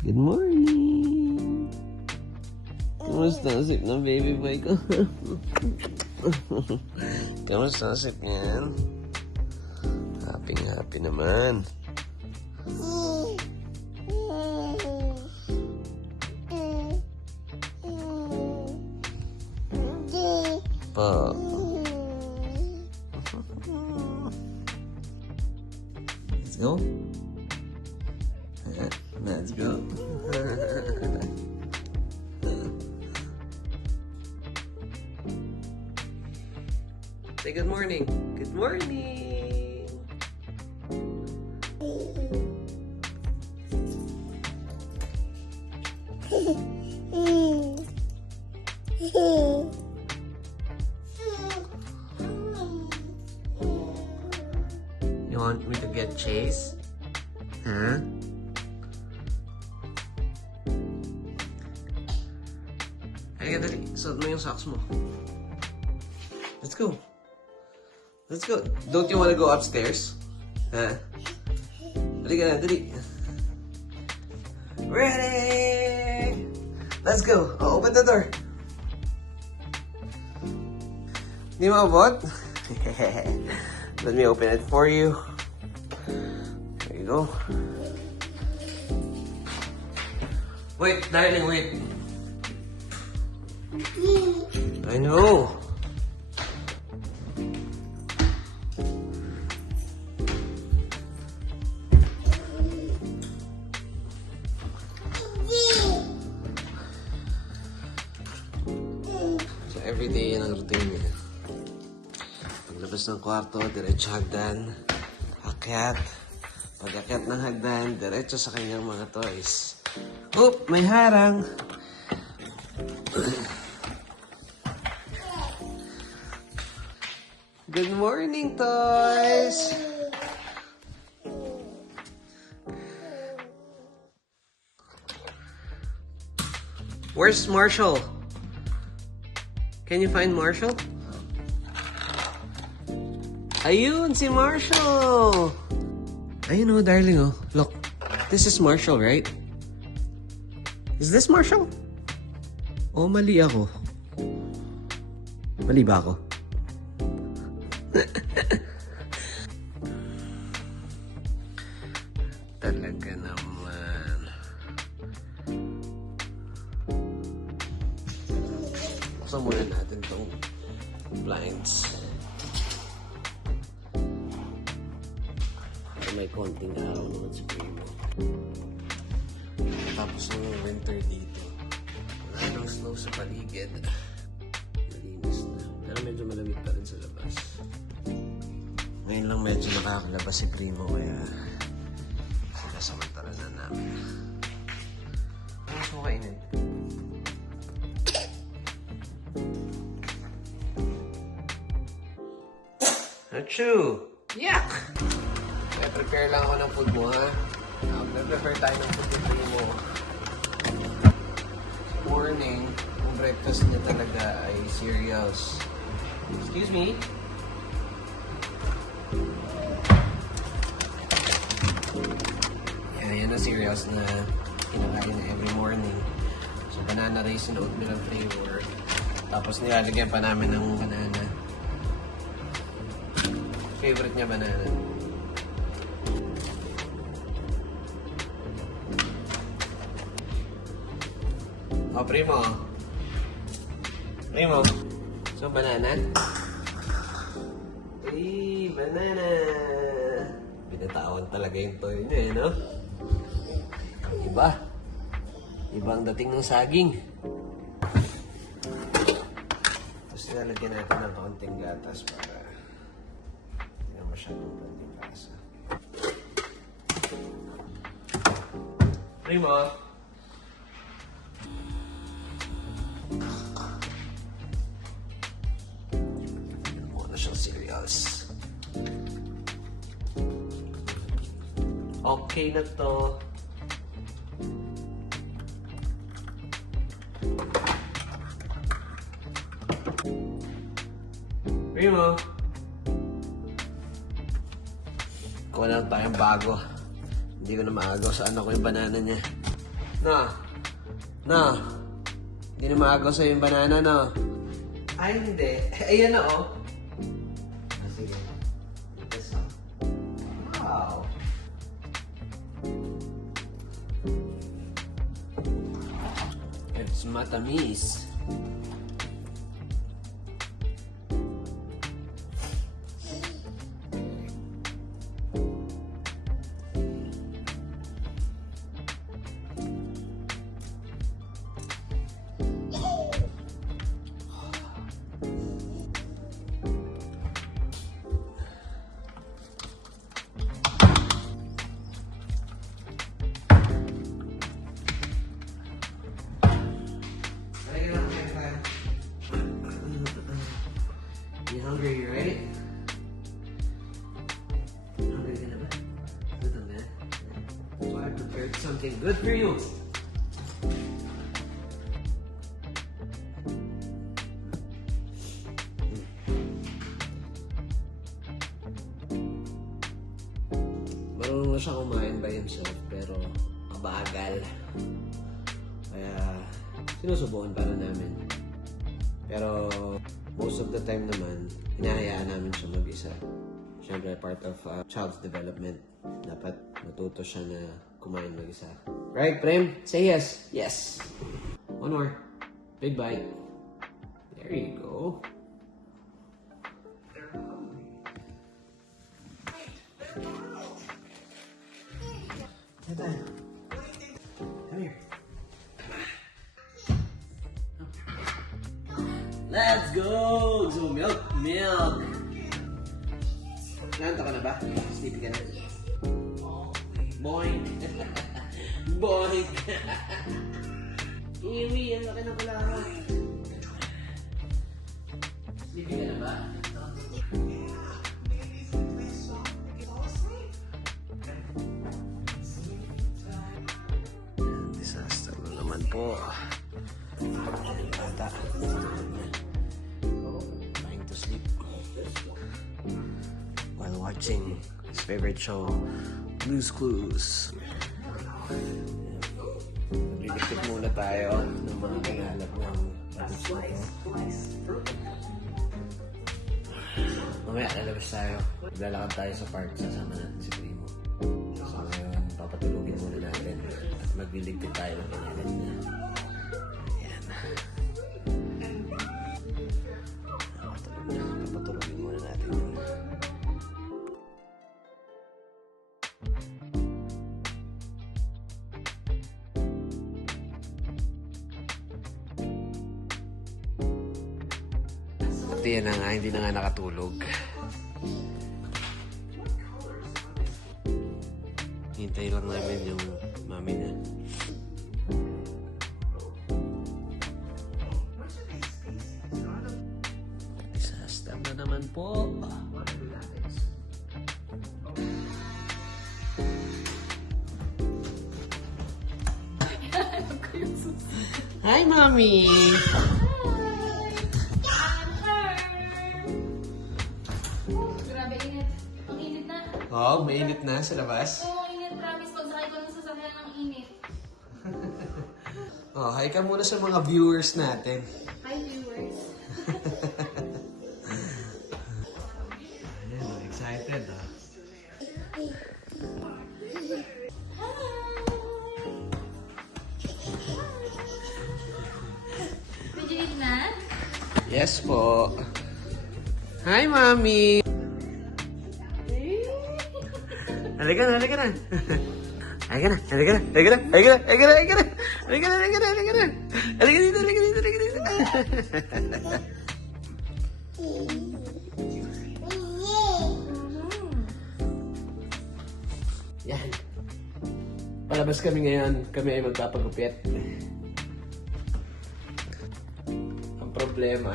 Good morning! Kamusta ang sip ng baby boy ko? Kamusta ang sip niyan? Happy naman. Pa. Let's go. Let's go. Say good morning. Good morning. You want me to get Chase? Huh? Halika, dali. Suot mo yung socks mo. Let's go. Let's go. Don't you want to go upstairs? Huh? Halika na, dali. Ready! Let's go. Oh, open the door. Di mo abot? Let me open it for you. There you go. Wait, darling, wait. I know. So everyday yan ang routine niya. Paglabas ng kwarto, diretso hagdan. Akyat. Pag-akyat ng hagdan, diretso sa kanyang mga toys. Oop! May harang! Good morning, toys! Where's Marshall? Can you find Marshall? Ayun, si Marshall! Ayun oh, darling oh. Look, this is Marshall, right? Is this Marshall? Oh, mali ako. Mali ba ako? Talaga naman. Buksan muna natin tong blinds. May konting araw naman si Primo. Tapos ng winter dito. Wala nang snow sa paligid. Malinis na. Pero medyo malamig pa rin sa labas. Ngayon lang medyo nakakalabas si Primo kaya sinasamantala na namin. Ano gusto mo kainin? Achoo! Yuck! Kaya prepare lang ako ng food mo, ha? Prepare tayo ng food ni Primo. Sa morning, ang breakfast niya talaga ay cereals. Excuse me? Yan ang cereals na kinakain na every morning. So, banana raisin oatmeal ang flavor. Tapos nilalagyan pa namin ng banana. Favorite niya banana. Oh, Primo. Primo. So, banana? Hey, banana! Binatawan talaga yung toy niya, eh, no? Iba. Iba ang dating ng saging. Tapos nilalagyan natin ng kaunting gatas para hindi na masyadong konting lasa. Primo. Muna siyang cereals. Okay na to. Primo. Kuha lang tayong bago. Hindi ko na maagaw sa anak ko yung banana niya. Na. Na. Hindi na maagaw sa'yo yung banana, no? Ay, hindi. Ayan na, oh. Ah, sige. This one. Wow. It's matamis. You hungry, right? Hungry ka na ba? Gutom na? So I prepared something good for you. Marunong na siya kumain by himself, pero mabagal. Kaya sinusubukan para namin. Pero most of the time naman, hinahayaan namin siya mag-isa. Siyempre, part of child's development. Dapat matuto siya na kumain mag-isa. Right, Prem? Say yes. Yes. One more. Big bite. There you go. Come here. Let's go! So, milk! Nanta ka na ba? Sleepy ka na? Boing! Boing! Iwi, ang laki ng kulahan. Sleepy ka na ba? Disaster na naman po. Bata. Trying to sleep while watching his favorite show, Blue's Clues. Nagliligpit muna tayo ng mga kagalap ng pagkakas ko. Mamaya lalabas tayo. Maglalakad tayo sa park. Sasama natin si Primo. So ngayon, papatulugin muna natin at magliligpit tayo ng kagalap niya. Ayan. Papatulogin muna natin yun. At yan na nga, hindi na nga nakatulog. Hintay lang namin yung mami niya. Disaster na naman po. Hi, Mommy! Grabe init. Ang init na. Oh, mainit na sa labas. Oo, init. Promise, pagsakay ko ng sasakyan ng init. Oh, hi ka muna sa mga viewers natin. Hi, viewers. Ayan, excited ah. Medyo init na? Yes po. Hi, Mommy! Halika na, halika na. Halika na, halika na, halika na, halika na, halika na, halika na. Halika na, halika na, halika na. Halika dito, halika dito, halika dito. Yan. Palabas kami ngayon. Kami ay magpapagupit. Ang problema,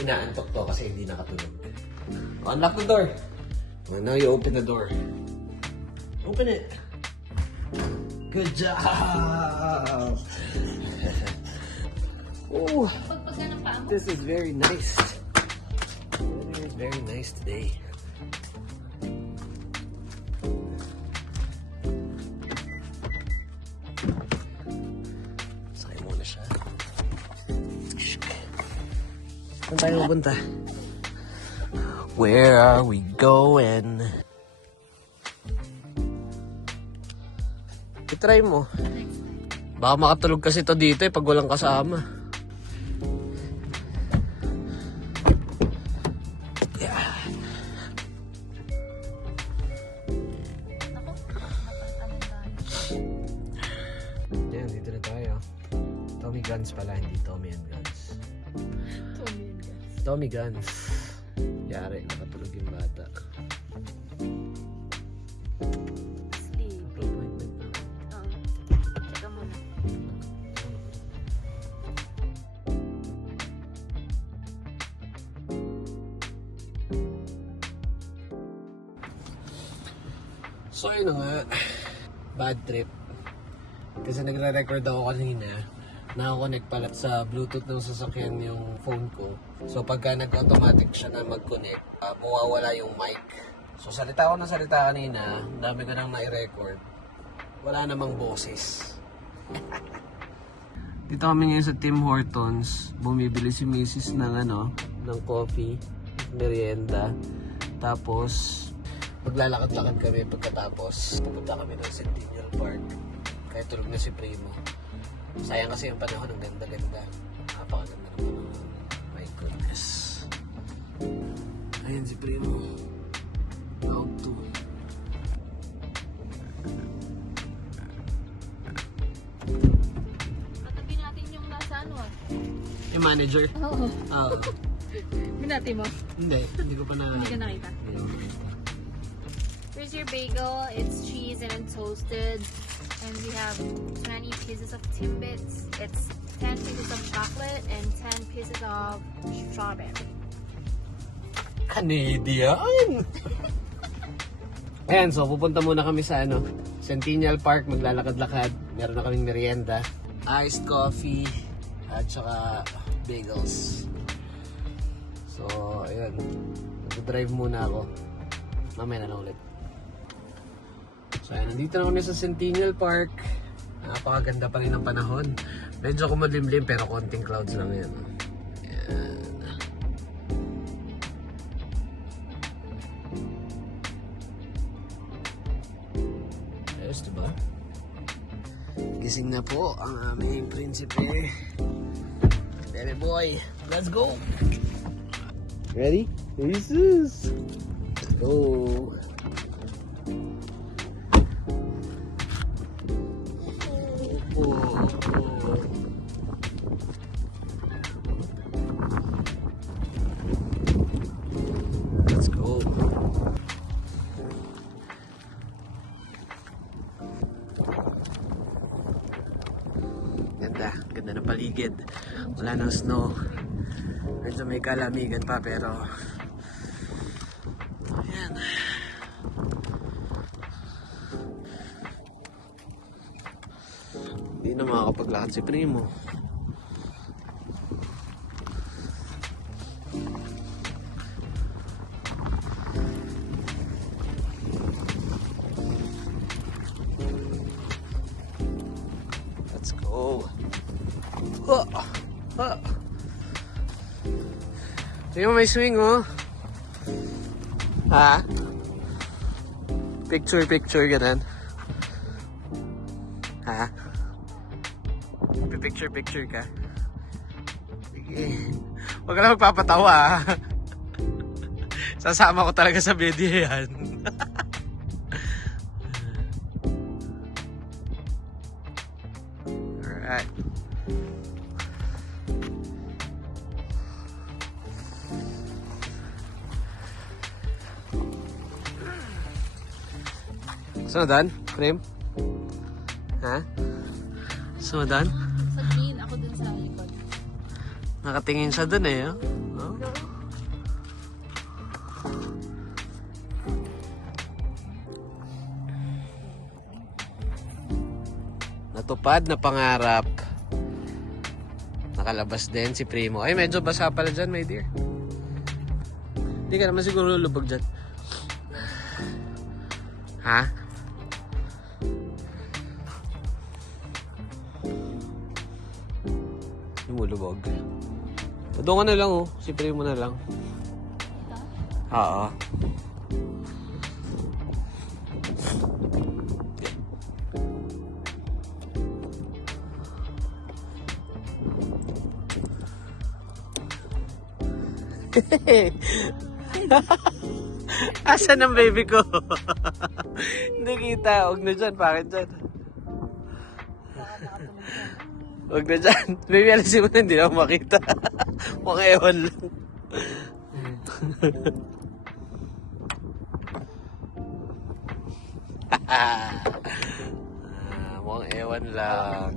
inaantok to kasi hindi nakatulog. Unlock the door. Well, now you open the door. Open it. Good job! Oh, Pagpagka ng paa mo. this is very nice. It is very nice today. Saan tayo pupunta? Where are we going? I-try mo. Baka makatulog kasi to dito pag walang kasama. Yeah. Yan, dito na tayo. Tommy Guns pala, hindi Tommy and Guns. Tommy Guns. Yari, nakatulog yung bata. Sleep. Appointment na. Tsaka muna. So yun na nga, bad trip. Kasi nagre-record ako kanina, nakakonect pala sa Bluetooth ng sasakyan yung phone ko. So pagka nag-automatic siya na mag-connect, mawawala yung mic. So salita ko ng salita kanina, dami ko nang nai-record. Wala namang boses. Dito kami ngayon sa Tim Hortons, bumibili si Mrs. ng coffee, merienda. Tapos maglalakad-lakad kami pagkatapos. Pupunta kami ng Centennial Park. Kaya tulog na si Primo. Sayang kasi yung panahon, ang ganda-ganda. Napakaganda ng panahon. My goodness. Ayan si Primo. Out to. Patabi natin yung nasa ano ah. Yung manager? Oo. Oo. Binati mo? Hindi ko pa na... Hindi ka nakita. Here's your bagel. It's cheese and it's toasted. And we have 20 pieces of Timbits. It's 10 pieces of chocolate and 10 pieces of strawberry. Canadian! Ayan, so pupunta muna kami sa Centennial Park, maglalakad-lakad. Meron na kaming merienda, iced coffee, at saka bagels. So, ayan. Mag-drive muna ako. Mamaya na lang ulit. So, ayan. Nandito na kami sa Centennial Park. Napakaganda pa rin ng panahon. Medyo kumalimlim pero konting clouds lang yan. Ayan. Ayos, diba? Gising na po ang aming prinsipe. Baby boy, let's go! Ready? Jesus! Let's go! Let's go! Ganda, ganda ng paligid. Wala nang snow. Medyo may kalamigan pa pero ayan. Hindi na makakapaglakad si Primo. Let's go. Tingnan mo may swing oh. Ha? Picture ganun. Ha? Picture ka. Sige. Huwag ka lang magpapatawa ha. Sasama ko talaga sa video yan. Alright. Sumadan? Frame? Ha? Sumadan? Sa green, ako dun sa likod. Nakatingin siya dun eh. Oh. Natupad na pangarap. Nakalabas din si Primo. Ay, medyo basa pala dyan, my dear. Hindi ka naman siguro lulubog dyan. Ha? Lumulubog. Doon ka na lang, oh. Si Primo na lang. Oo. Asan ang baby ko? Hindi kita. Huwag na dyan. Bakit dyan? Huwag na dyan. Baby, alisin mo na. Hindi na ako makita. Mukhang ewan lang. Mukhang ewan lang.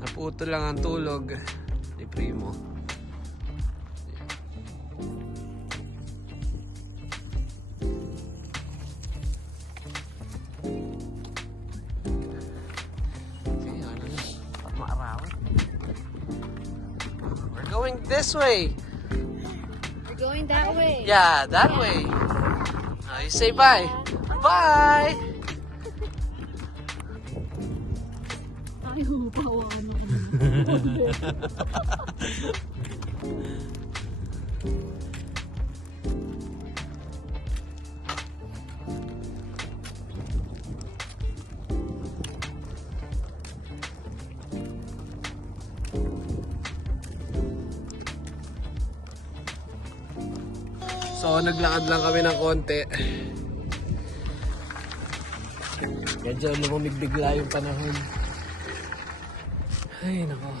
Naputo lang ang tulog ni Primo. Okay, ano na? Maarawan. We're going this way. We're going that way. Yeah, that way. You say bye. Bye. Ay, bawa ano. So, naglakad lang kami ng konti. Medyo lumamig bigla yung panahon. Ay, nako.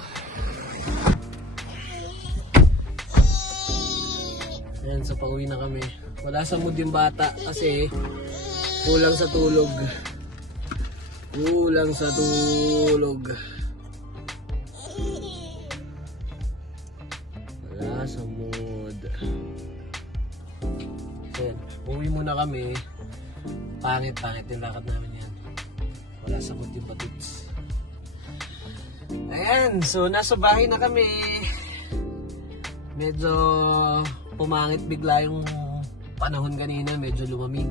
Ayan, so pauwi na kami. Wala sa mood yung bata kasi kulang sa tulog. Kulang sa tulog. Wala sa mood. Ayan, uwi muna kami. Pangit yung lakad namin yan. Wala sa mood yung batuts. Ayan, so nasa bahay na kami. Medyo pumangit bigla yung panahon kanina, medyo lumamig.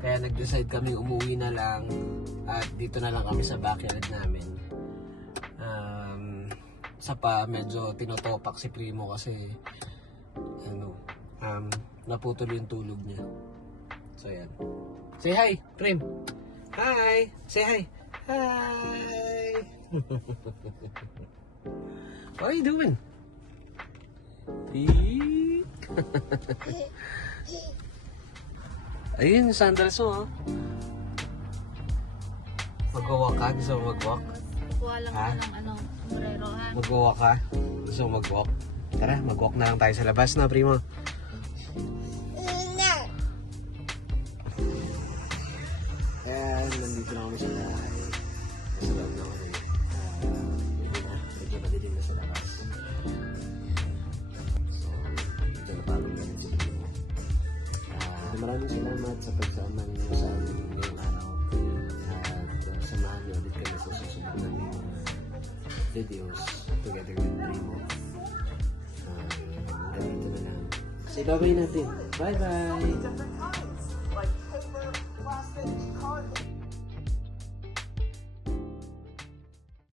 Kaya nag-decide kami umuwi na lang at dito na lang kami sa backyard namin. Medyo tinotopak si Primo kasi naputol yung tulog niya. So ayan. Say hi, Prim. Hi. Say hi. Hi. What are you doing? Peek. Ayun, yung sandals mo, oh. Mag-walk ka? Gusto mo mag-walk? Kukuha lang Ha? ako ng sombrero, ha? Mag-walk ka? Gusto mo mag-walk? Tara, mag-walk na lang tayo sa labas na, Primo. Ayan, nandito na kami sa bahay. Nasa loob na kami. Medyo madilim na sa labas. So, medyo napagod na rin si Primo. Maraming salamat sa pagsama ninyo sa amin ngayong araw. At samahan niyo ulit kami sa susunod na videos together with Primo. Ganito na lang. Say bye-bye natin. Bye-bye!